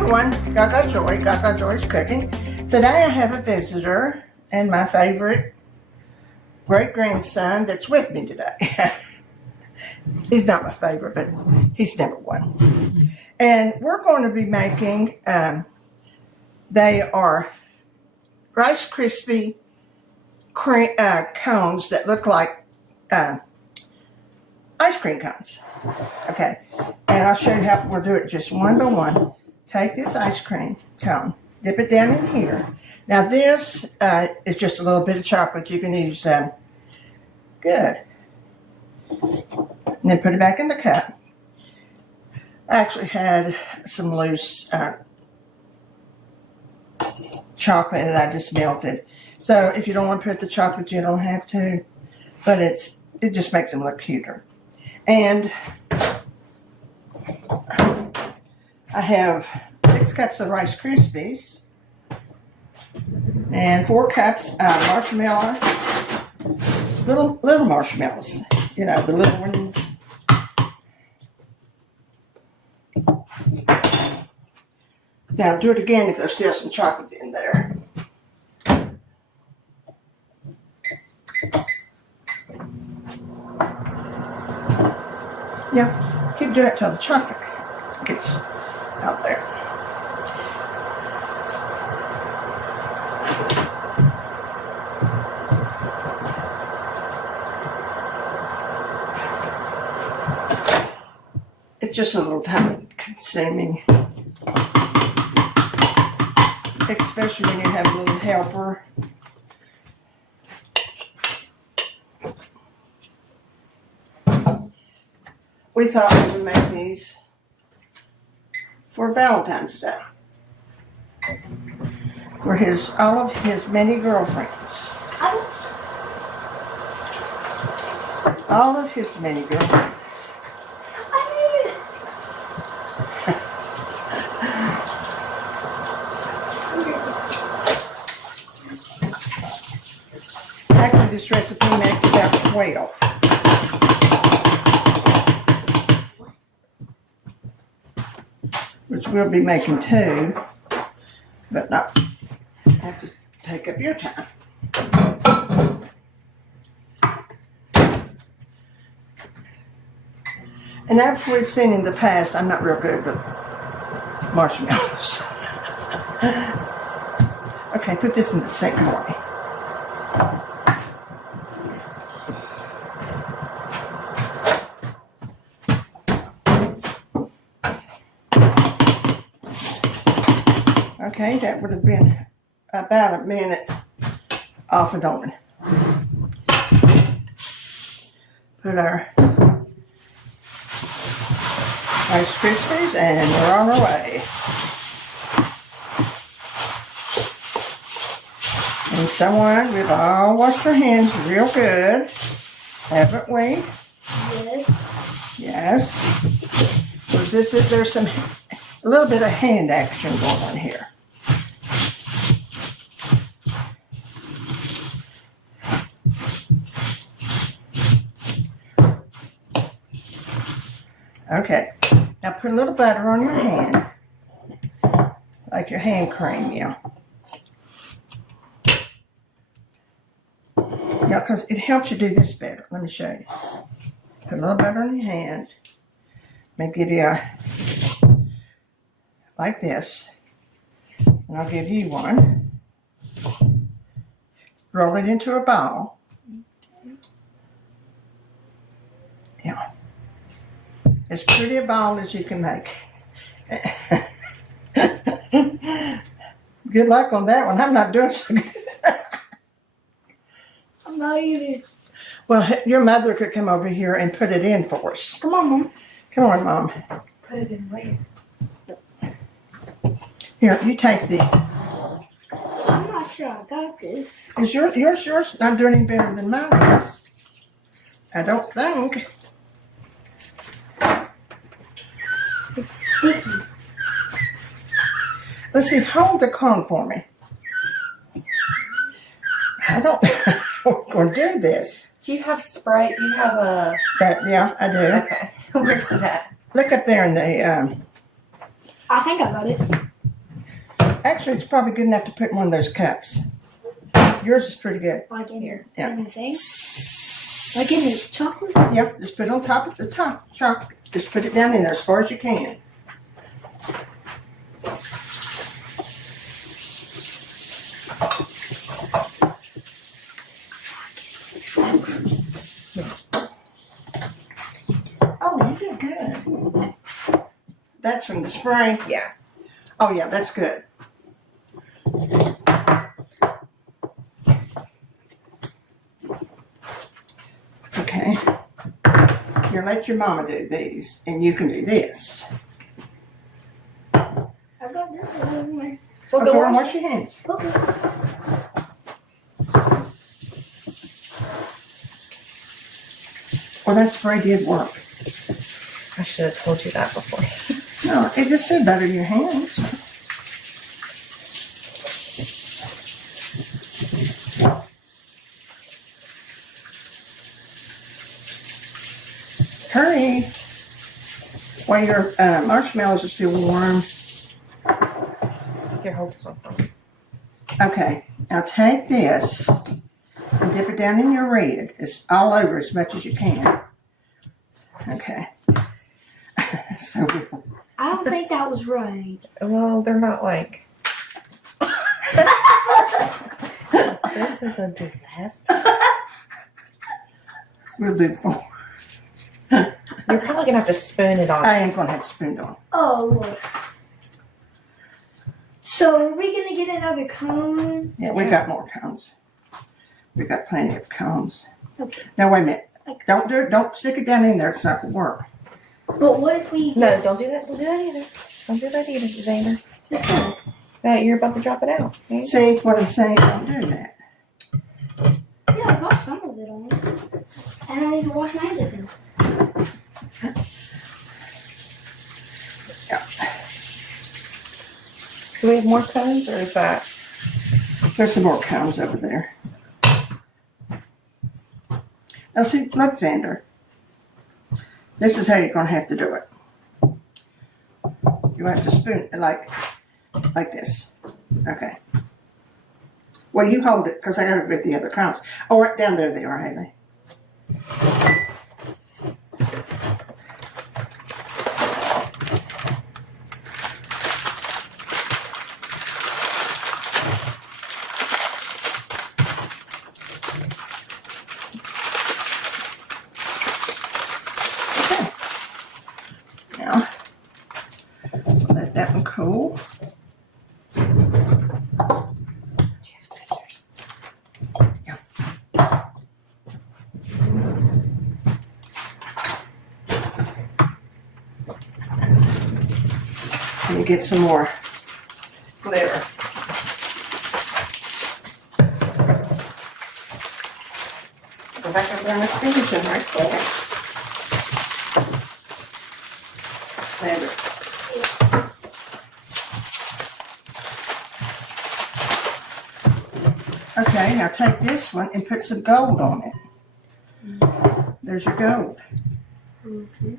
everyone, Gagajoy, Gagajoy's cooking. Today I have a visitor and my favorite great-grandson that's with me today. He's not my favorite, but he's number one. And we're going to be making, they are Rice Krispie cones that look like ice cream cones. Okay, and I'll show you how we'll do it just one by one. Take this ice cream cone, dip it down in here. Now this is just a little bit of chocolate. You can use good. And then put it back in the cup. I actually had some loose chocolate that I just melted. So if you don't want to put the chocolate, you don't have to. But it just makes them look cuter. And I have 6 cups of Rice Krispies and 4 cups of marshmallow, little marshmallows, you know, the little ones. Now do it again if there's still some chocolate in there. Yeah, keep doing it till the chocolate gets out there. It's just a little time consuming, especially when you have a little helper. We thought we would make these for Valentine's Day for all of his many girlfriends. All of his many girlfriends. Actually, this recipe makes about 12. Which we'll be making 2, but not have to take up your time. And as we've seen in the past, I'm not real good with marshmallows. Okay, put this in the sink for me. Okay, that would have been about a minute off and on. Put our Rice Krispies and we're on our way. And someone, we've all washed our hands real good, haven't we? Yes. Yes. Because there's a little bit of hand action going on here. Okay, now put a little butter on your hand, like your hand cream, yeah. Now, because it helps you do this better. Let me show you. Put a little butter on your hand. Let me give you like this. And I'll give you one. Roll it into a ball. Yeah. As pretty a ball as you can make. Good luck on that one. I'm not doing so good. I'm not either. Well, your mother could come over here and put it in for us. Come on, Mom. Come on, Mom. Put it in where? Here, you take the. I'm not sure I got this. Is yours not doing any better than mine is? I don't think. It's sticky. Let's see, hold the cone for me. I don't know how we're going to do this. Do you have Sprite? Do you have a... Yeah, I do. Okay. Where's it at? Look up there in the I think I got it. Actually, it's probably good enough to put in one of those cups. Yours is pretty good. Like in here. Yeah. In the thing. Like in the chocolate. Yep, just put it on top of the top chocolate. Just put it down in there as far as you can. Oh, you did good. That's from the spray? Yeah. Oh, yeah, that's good. Okay. Here, let your mama do these, and you can do this. I got this one over there. Well, Okay, go well, wash wash your hands. Okay. Well, that spray did work. I should have told you that before. No, it just said butter your hands. Hurry. While your marshmallows are still warm. Here, hold this one for me. Okay, now take this and dip it down in your red. It's all over as much as you can. Okay. So I don't think that was right. Well, they're not like. This is a disaster. we'll do 4. You're probably gonna have to spoon it on. I am gonna have to spoon it on. Oh, Lord. So, are we gonna get another cone? Yeah, we got more cones. We got plenty of cones. Okay. Now wait a minute. Okay. Don't do it. Don't stick it down in there. It's not gonna work. But what if we... No, don't do that. Don't do that either. Don't do that either, Xander. You're about to drop it out. Okay? See what I'm saying? Don't do that. Yeah, I got some of it on. And I need to wash my hands again. Yeah. Do we have more cones, or is that? There's some more cones over there. Now see, look, Xander. This is how you're gonna have to do it. You have to spoon it like this. Okay. Well, you hold it because I got to get the other cones. Oh, right down there they are, Haley. Now, let that one cool. Yeah. And you get some more glitter. Go back over there and finish them right there. There. Okay, now take this one and put some gold on it. There's your gold. Mm-hmm.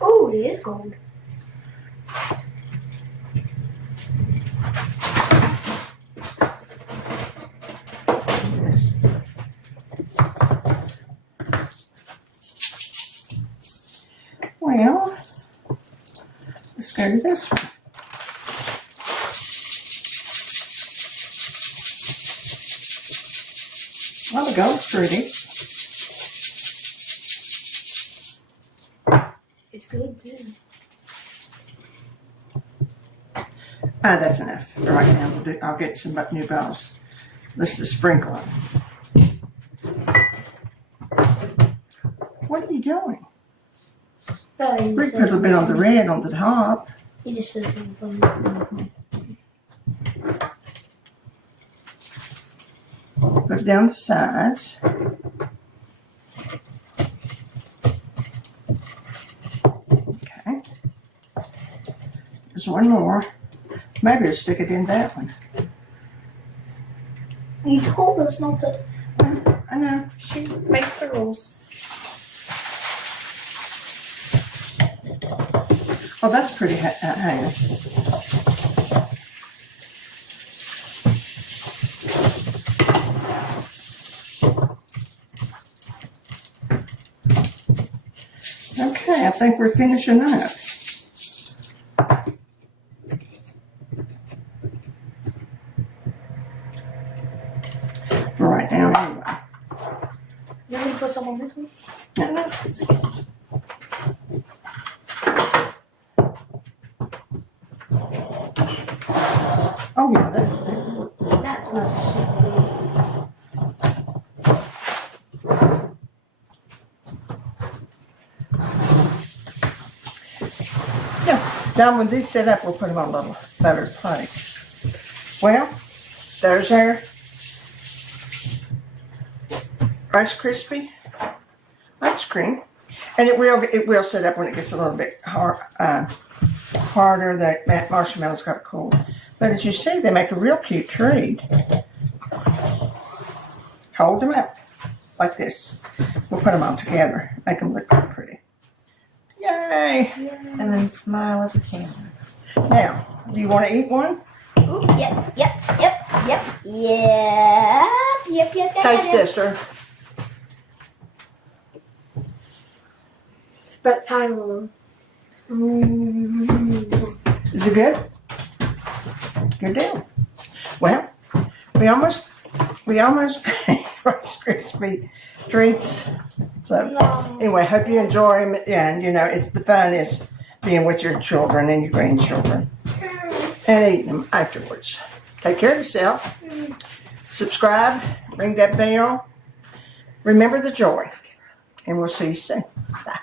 Oh, it is gold. Well, let's go to this one. Well, the gold's pretty. It's good too. That's enough for right now. I'll get some new balls. Let's just sprinkle them. What are you doing? We put a little bit on the red on the top. He just said something funny. Put it down the sides. Okay. There's one more. Maybe I'll stick it in that one. You told us not to. I know. She makes the rules. Oh, that's pretty hanging. Okay, I think we're finishing up. For right now, anyway. You want me to put some on this one? No. Oh, yeah, That looks now when these set up, we'll put them on a little buttered plate. Well, there's our Rice Krispie ice cream, and it will set up when it gets a little bit harder. The marshmallows got cool, but as you see, they make a real cute treat. Hold them up like this. We'll put them all together, make them look pretty. Yay! And then smile at the camera. Now, do you want to eat one? Ooh, yep. Taste tester. But time alone. Is it good? Good deal. Well, we almost made Rice Krispie treats. So No. anyway, hope you enjoy them, and it's the fun is being with your children and your grandchildren and eating them afterwards. Take care of yourself. Subscribe. Ring that bell. Remember the joy, and we'll see you soon. Bye.